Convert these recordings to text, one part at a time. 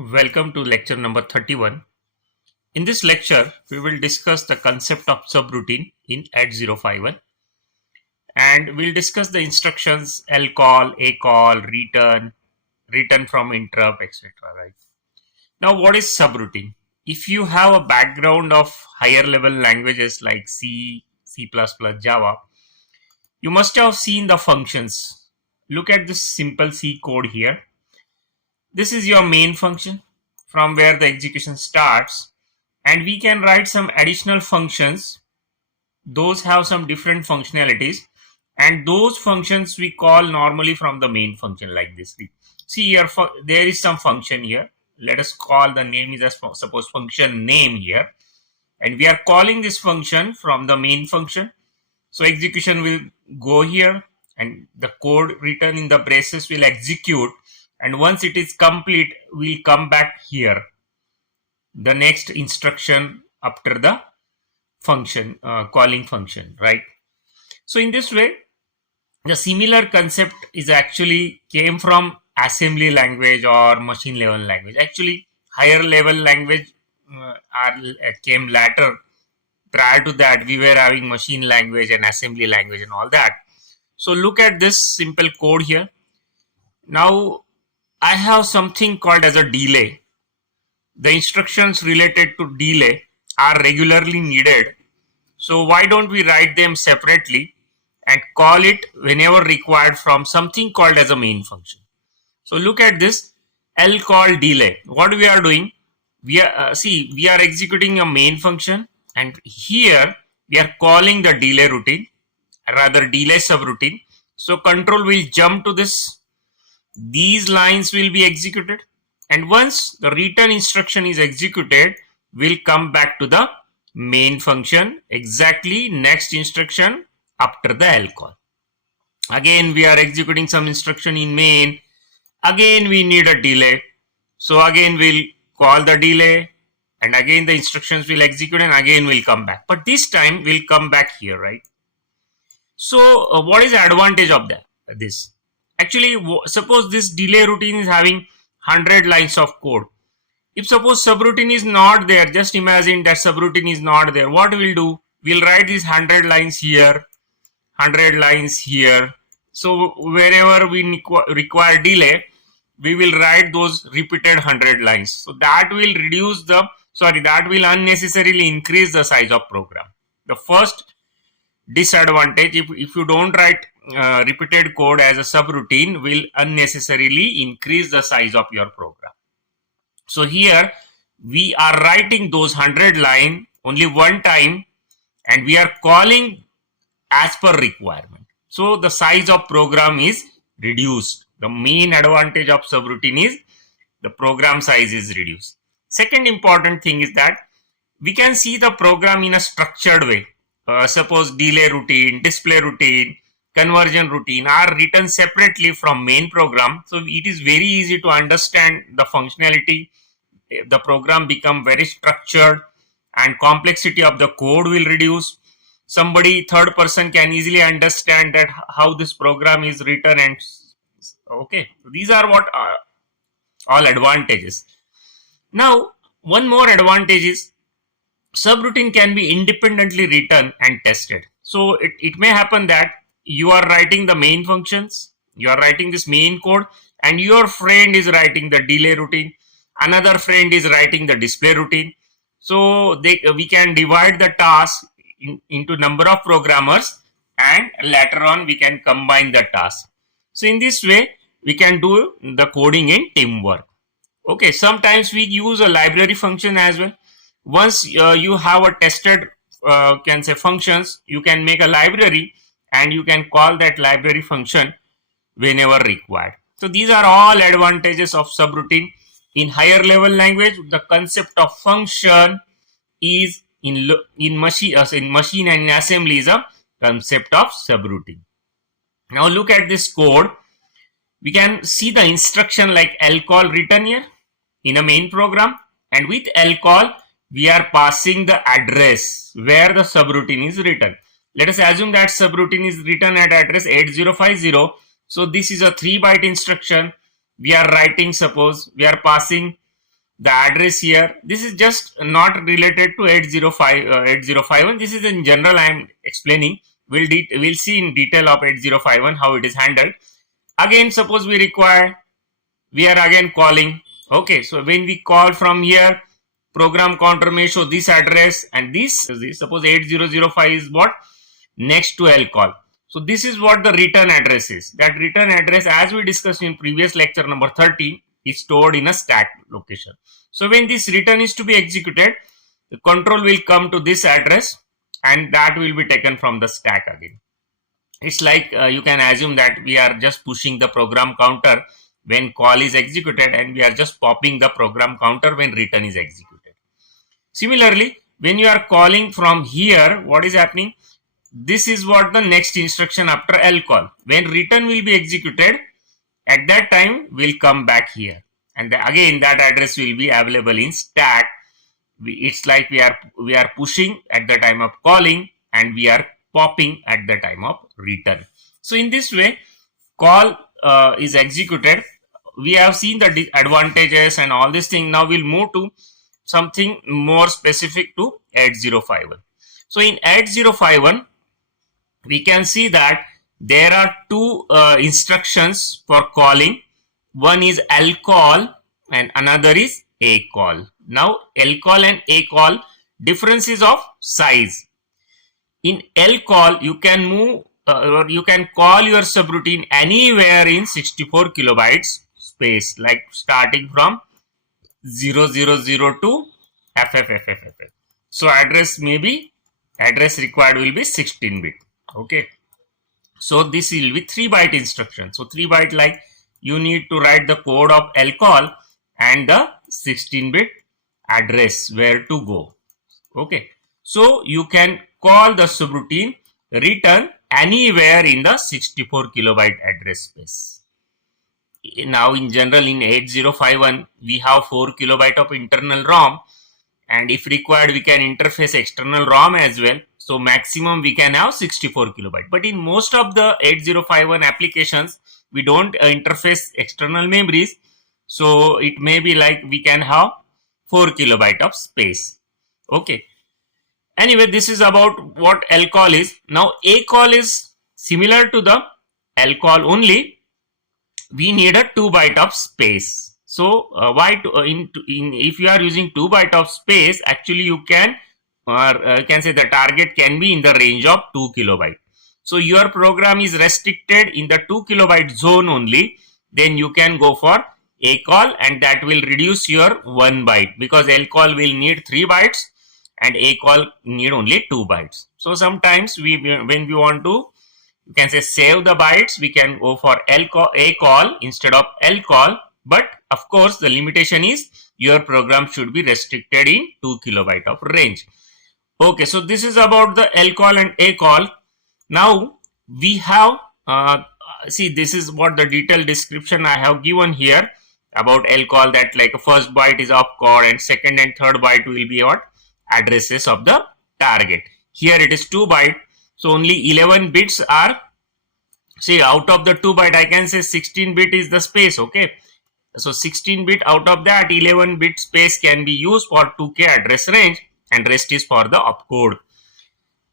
Welcome to lecture number 31. In this lecture, we will discuss the concept of subroutine in 8051 and we'll discuss the instructions LCALL, ACALL, return from interrupt, etc. Right? Now, what is subroutine? If you have a background of higher level languages like C, C++, Java, you must have seen the functions. Look at this simple C code here. This is your main function from where the execution starts, and we can write some additional functions. Those have some different functionalities, and those functions we call normally from the main function like this. See here, there is some function here. Let us call the name is as suppose function name here, and we are calling this function from the main function. So execution will go here and the code written in the braces will execute, and once it is complete we'll come back here, the next instruction after the function calling function, right? So in this way, the similar concept is actually came from assembly language or machine level language. Actually higher level language came later. Prior to that we were having machine language and assembly language and all that. So look at this simple code here. Now I have something called as a delay. The instructions related to delay are regularly needed. So why don't we write them separately and call it whenever required from something called as a main function. So look at this LCALL delay. What we are doing, we are executing a main function, and here we are calling the delay routine, rather delay subroutine. So control will jump to this. These lines will be executed, and once the return instruction is executed, we'll come back to the main function, exactly next instruction after the LCALL. Again we are executing some instruction in main. Again we need a delay, so again we'll call the delay, and again the instructions will execute, and again we'll come back, but this time we'll come back here, right? So what is the advantage of this? Actually, suppose this delay routine is having 100 lines of code. If suppose subroutine is not there, just imagine that subroutine is not there. What we'll do? We'll write these 100 lines here, 100 lines here. So wherever we require delay, we will write those repeated 100 lines. So that will reduce that will unnecessarily increase the size of program. The first disadvantage, if you don't write repeated code as a subroutine, will unnecessarily increase the size of your program. So here we are writing those 100 line only one time, and we are calling as per requirement. So the size of program is reduced. The main advantage of subroutine is the program size is reduced. Second important thing is that we can see the program in a structured way. Suppose delay routine, display routine, conversion routine are written separately from main program. So it is very easy to understand the functionality. The program become very structured and complexity of the code will reduce. Somebody third person can easily understand that how this program is written, and okay, so these are what are all advantages. Now one more advantage is subroutine can be independently written and tested. So it may happen that you are writing the main functions, you are writing this main code, and your friend is writing the delay routine, another friend is writing the display routine. So we can divide the task into number of programmers, and later on we can combine the task. So in this way we can do the coding in teamwork. Okay, sometimes we use a library function as well. Once you have a tested can say functions, you can make a library and you can call that library function whenever required. So these are all advantages of subroutine. In higher level language, the concept of function is in machine and in assembly is a concept of subroutine. Now look at this code. We can see the instruction like LCALL written here in a main program, and with LCALL we are passing the address where the subroutine is written. Let us assume that subroutine is written at address 8050. So this is a 3 byte instruction. We are writing, suppose we are passing the address here. This is just not related to 8051. This is in general I am explaining. We'll see in detail of 8051 how it is handled. Again, suppose we are again calling. Okay, so when we call from here, program counter may show this address, and this suppose 8005 is what next to LCALL. So this is what the return address is. That return address, as we discussed in previous lecture number 30, is stored in a stack location. So when this return is to be executed, the control will come to this address, and that will be taken from the stack again. It's like you can assume that we are just pushing the program counter when call is executed, and we are just popping the program counter when return is executed. Similarly, when you are calling from here, what is happening? This is what the next instruction after LCALL. When return will be executed, at that time we'll come back here, and again that address will be available in stack. It's like we are pushing at the time of calling, and we are popping at the time of return. So in this way, call is executed. We have seen the advantages and all this thing. Now we'll move to something more specific to 8051. So in 8051, we can see that there are two instructions for calling. One is LCALL and another is ACALL. Now LCALL and ACALL, differences of size. In LCALL, you can move or you can call your subroutine anywhere in 64 kilobytes space, like starting from 0002 FFFFF. So address required will be 16 bit. Okay, so this will be 3 byte instruction. So 3 byte, like you need to write the code of LCALL and the 16 bit address where to go. Okay, so you can call the subroutine return anywhere in the 64 kilobyte address space. Now in general in 8051 we have 4 kilobyte of internal ROM, and if required we can interface external ROM as well. So maximum we can have 64 kilobyte. But in most of the 8051 applications, we don't interface external memories. So it may be like we can have 4 kilobyte of space. Okay. Anyway, this is about what LCALL is. Now ACALL is similar to the LCALL, only we need a 2 byte of space. So if you are using 2 byte of space, actually you can say the target can be in the range of 2 kilobyte. So your program is restricted in the 2 kilobyte zone only. Then you can go for ACALL, and that will reduce your 1 byte, because LCALL will need 3 bytes and ACALL need only 2 bytes. So sometimes when we want to, you can say, save the bytes, we can go for ACALL instead of LCALL. But of course the limitation is your program should be restricted in 2 kilobyte of range. Okay, so this is about the LCALL and ACALL. Now we have see, this is what the detailed description I have given here about LCALL, that like first byte is opcode and second and third byte will be what addresses of the target. Here it is 2 byte, so only 11 bits are, see, out of the 2 byte I can say 16 bit is the space. Okay, so 16 bit, out of that 11 bit space can be used for 2K address range, and rest is for the opcode.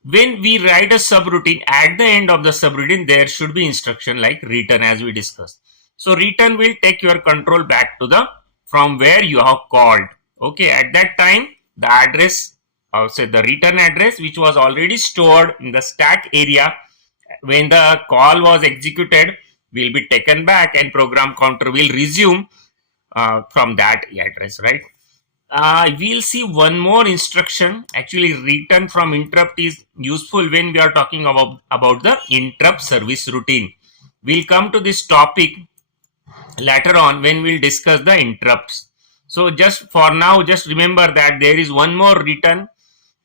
When we write a subroutine, at the end of the subroutine there should be instruction like return, as we discussed. So return will take your control back to the from where you have called. Okay, at that time the address, or say the return address, which was already stored in the stack area when the call was executed, will be taken back, and program counter will resume from that address, right? We'll see one more instruction. Actually, return from interrupt is useful when we are talking about the interrupt service routine. We'll come to this topic later on when we'll discuss the interrupts. So just for now, just remember that there is one more return.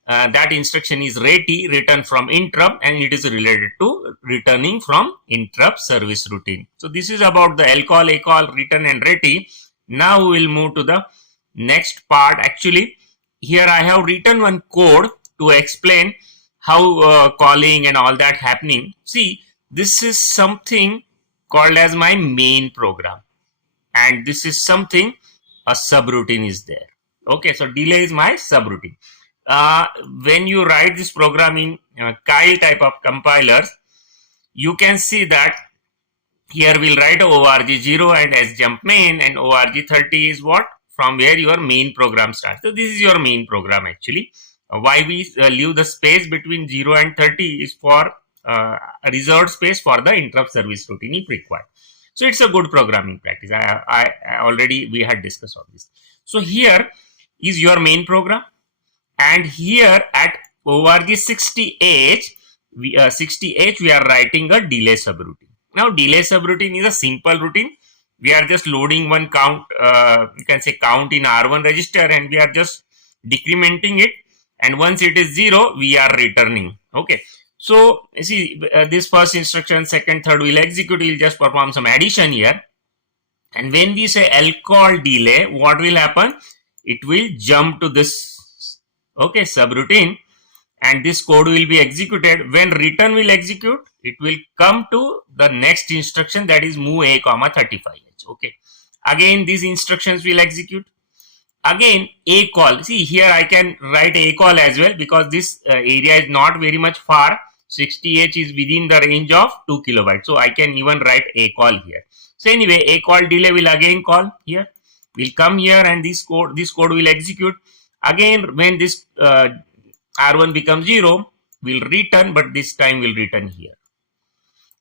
That instruction is RETI, return from interrupt, and it is related to returning from interrupt service routine. So this is about the LCALL, ACALL, return, and RETI. Now we'll move to the next part. Actually, here I have written one code to explain how calling and all that happening. See, this is something called as my main program, and this is something a subroutine is there. Okay, so delay is my subroutine. When you write this program in CALL type of compilers, you can see that here we'll write org0 and sjump main, and org30 is what? From where your main program starts. So this is your main program actually. Why we leave the space between 0 and 30 is for a reserved space for the interrupt service routine if required. So it's a good programming practice. I already we had discussed all this. So here is your main program, and here at org60h, 60h we are writing a delay subroutine. Now delay subroutine is a simple routine. We are just loading one count, you can say count in R1 register, and we are just decrementing it, and once it is 0 we are returning. Okay, so you see this first instruction, second, third will execute. We'll just perform some addition here, and when we say LCALL delay, what will happen? It will jump to this, okay, subroutine, and this code will be executed. When return will execute, it will come to the next instruction, that is move a comma 35h. Okay, again these instructions will execute. Again ACALL, see here I can write ACALL as well, because this area is not very much far. 60h is within the range of 2 kilobytes, so I can even write ACALL here. So anyway, ACALL delay will again call here, will come here, and this code will execute. Again when this R1 becomes 0, will return, but this time will return here,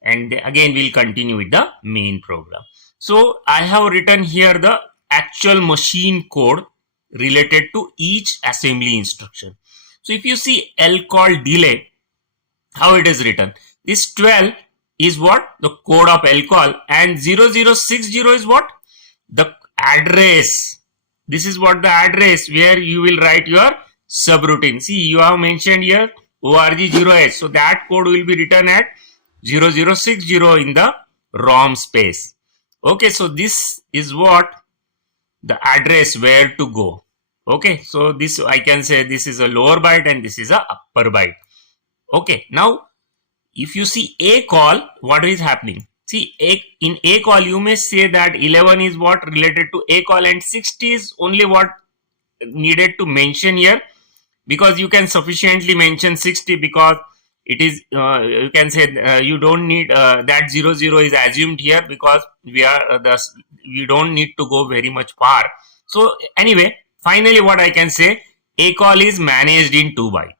and again we'll continue with the main program. So I have written here the actual machine code related to each assembly instruction. So if you see LCALL delay, how it is written, this 12 is what? The code of LCALL, and 0060 is what? The address. This is what the address where you will write your subroutine. See, you have mentioned here org0h, so that code will be written at 0060 in the ROM space. Okay, so this is what the address where to go. Okay, so this I can say this is a lower byte and this is a upper byte. Okay, now if you see ACALL, what is happening? See, in ACALL you may say that 11 is what related to ACALL, and 60 is only what needed to mention here, because you can sufficiently mention 60, because it is you can say you don't need that 00 is assumed here, because we don't need to go very much far. So anyway, finally what I can say, ACALL is managed in 2 byte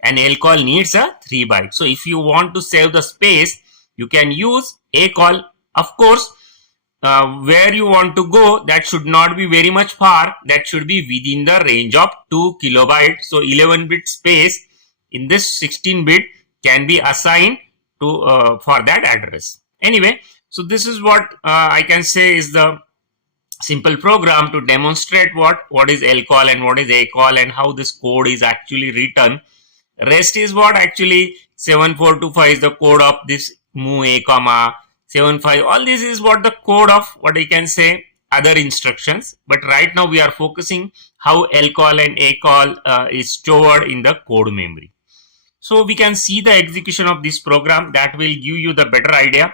and LCALL needs a 3 byte. So if you want to save the space, you can use ACALL. Of course, where you want to go, that should not be very much far, that should be within the range of 2 kilobytes. So 11-bit space in this 16-bit can be assigned to for that address. Anyway, so this is what I can say is the simple program to demonstrate what is LCALL and what is ACALL and how this code is actually written. Rest is what actually 7425 is the code of this move a comma 75. All this is what the code of what I can say other instructions. But right now we are focusing how LCALL and ACALL is stored in the code memory. So we can see the execution of this program, that will give you the better idea.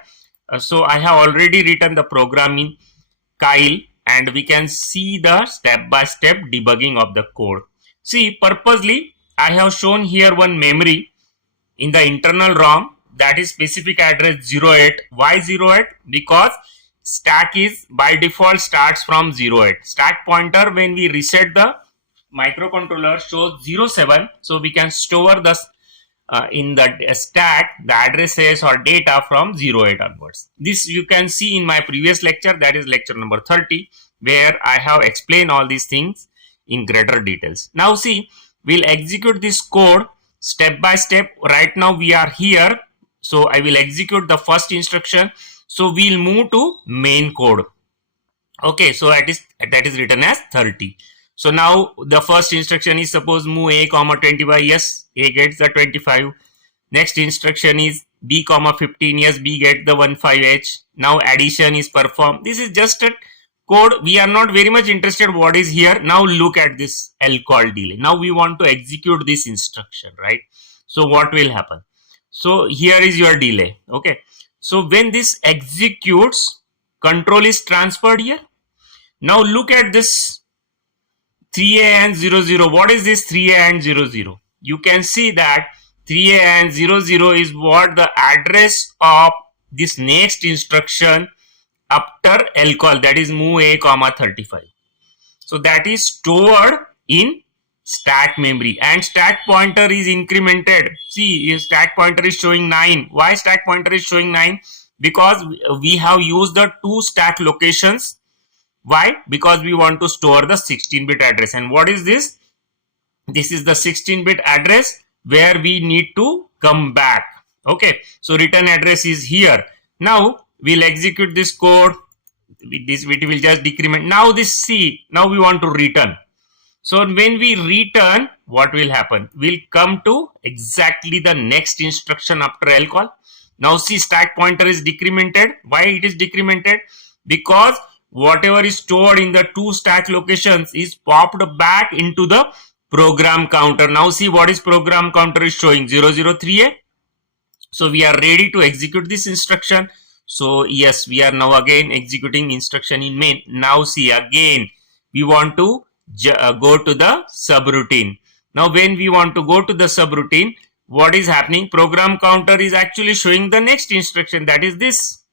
So I have already written the program in CALL, and we can see the step-by-step debugging of the code. See, purposely I have shown here one memory in the internal ROM, that is specific address 08. Why 08? Because stack is by default starts from 08. Stack pointer, when we reset the microcontroller, shows 07. So we can store the in the stack the addresses or data from 08 onwards. This you can see in my previous lecture, that is lecture number 30, where I have explained all these things in greater details. Now see, we'll execute this code step by step. Right now we are here, so I will execute the first instruction. So we'll move to main code. Okay, so that is written as 30. So now the first instruction is suppose move a comma 25. Yes, a gets the 25. Next instruction is b comma 15. Yes, b gets the 15h. Now addition is performed. This is just a code. We are not very much interested what is here. Now look at this LCALL delay. Now we want to execute this instruction, right? So what will happen? So here is your delay. Okay. So when this executes, control is transferred here. Now look at this 3a and 00. What is this 3a and 00? You can see that 3a and 00 is what the address of this next instruction after LCALL, that is move a comma 35. So that is stored in stack memory, and stack pointer is incremented. See, stack pointer is showing 9. Why stack pointer is showing 9? Because we have used the two stack locations. Why? Because we want to store the 16-bit address. And what is this? This is the 16-bit address where we need to come back. Okay, so return address is here. Now we'll execute this code. This it will just decrement. Now this C, now we want to return. So when we return, what will happen? We'll come to exactly the next instruction after LCALL. Now see, stack pointer is decremented. Why it is decremented? Because whatever is stored in the two stack locations is popped back into the program counter. Now see what is program counter is showing 003A. So we are ready to execute this instruction. So yes, we are now again executing instruction in main. Now see, again we want to go to the subroutine. Now when we want to go to the subroutine, what is happening? Program counter is actually showing the next instruction, that is this.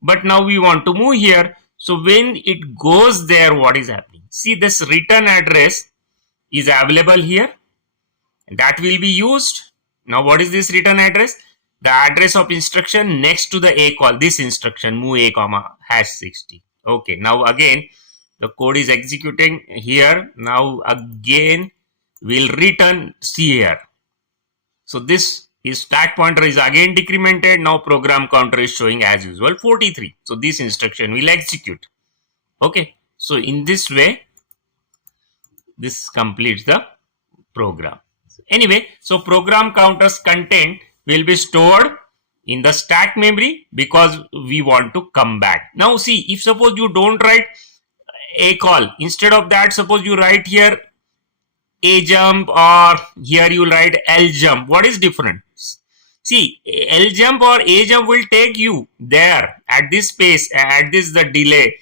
But now we want to move here. So when it goes there, what is happening? See, this return address is available here. That will be used. Now what is this return address? The address of instruction next to the ACALL, this instruction move a comma #60. Okay, now again the code is executing here. Now again we'll return C here. So this is stack pointer is again decremented. Now program counter is showing as usual 43. So this instruction will execute. Okay, so in this way this completes the program. Anyway, so program counter's content will be stored in the stack memory because we want to come back. Now see, if suppose you don't write ACALL, instead of that suppose you write here a jump, or here you write L jump. What is different? See, L jump or a jump will take you there at this space, at this the delay,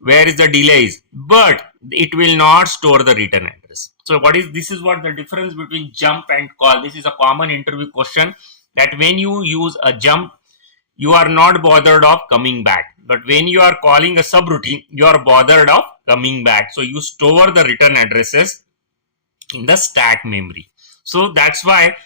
where is the delay is, but it will not store the return address. So what is this is what the difference between jump and call. This is a common interview question, that when you use a jump you are not bothered of coming back, but when you are calling a subroutine you are bothered of coming back. So you store the return addresses in the stack memory. So that's why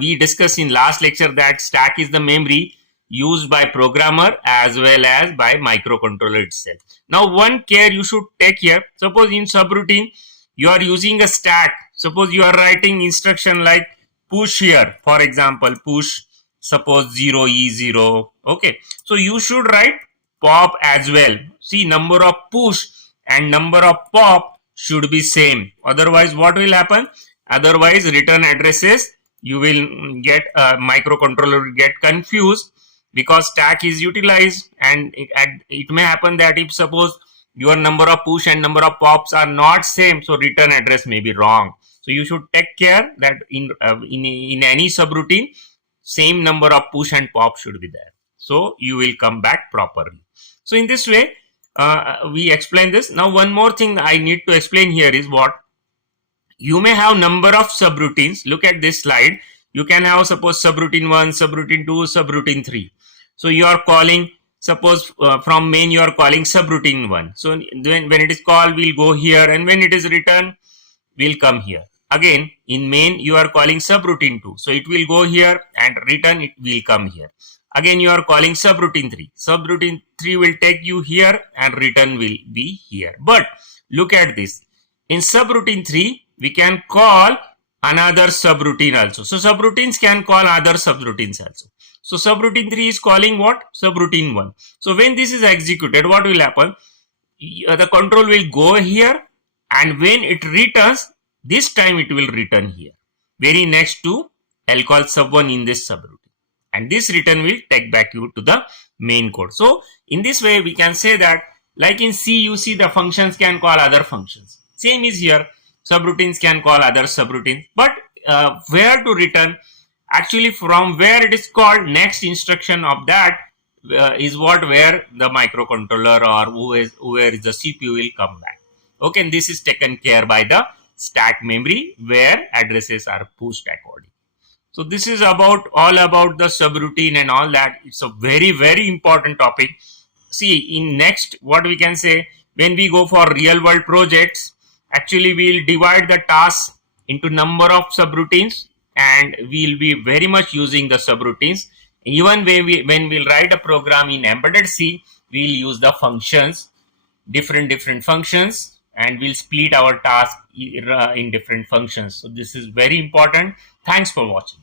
we discussed in last lecture that stack is the memory used by programmer as well as by microcontroller itself. Now one care you should take here, suppose in subroutine you are using a stack. Suppose you are writing instruction like push here, for example push suppose 0E0. Okay, so you should write pop as well. See, number of push and number of pop should be same, otherwise what will happen? Otherwise return addresses you will get microcontroller will get confused, because stack is utilized, and it may happen that if suppose your number of push and number of pops are not same, so return address may be wrong. So you should take care that in any subroutine same number of push and pop should be there, so you will come back properly. So in this way we explain this. Now one more thing I need to explain here is what you may have number of subroutines. Look at this slide. You can have suppose subroutine 1, subroutine 2, subroutine 3. So you are calling, suppose from main you are calling subroutine 1. So when it is called we'll go here, and when it is returned we'll come here. Again in main you are calling subroutine 2. So it will go here and return it will come here. Again you are calling subroutine 3. Subroutine 3 will take you here and return will be here. But look at this. In subroutine 3 we can call another subroutine also. So subroutines can call other subroutines also. So subroutine 3 is calling what? Subroutine 1. So when this is executed, what will happen? The control will go here, and when it returns, this time it will return here, very next to LCALL sub1 in this subroutine. And this return will take back you to the main code. So in this way we can say that, like in C you see the functions can call other functions. Same is here. Subroutines can call other subroutines, but where to return? Actually from where it is called, next instruction of that is what where the microcontroller or where is the CPU will come back. Okay, and this is taken care by the stack memory where addresses are pushed accordingly. So this is about all about the subroutine and all that. It's a very important topic. See, in next, what we can say, when we go for real world projects, actually we'll divide the tasks into number of subroutines, and we'll be very much using the subroutines. Even when we'll write a program in embedded C, we'll use the functions, different functions, and we'll split our task in different functions. So this is very important. Thanks for watching.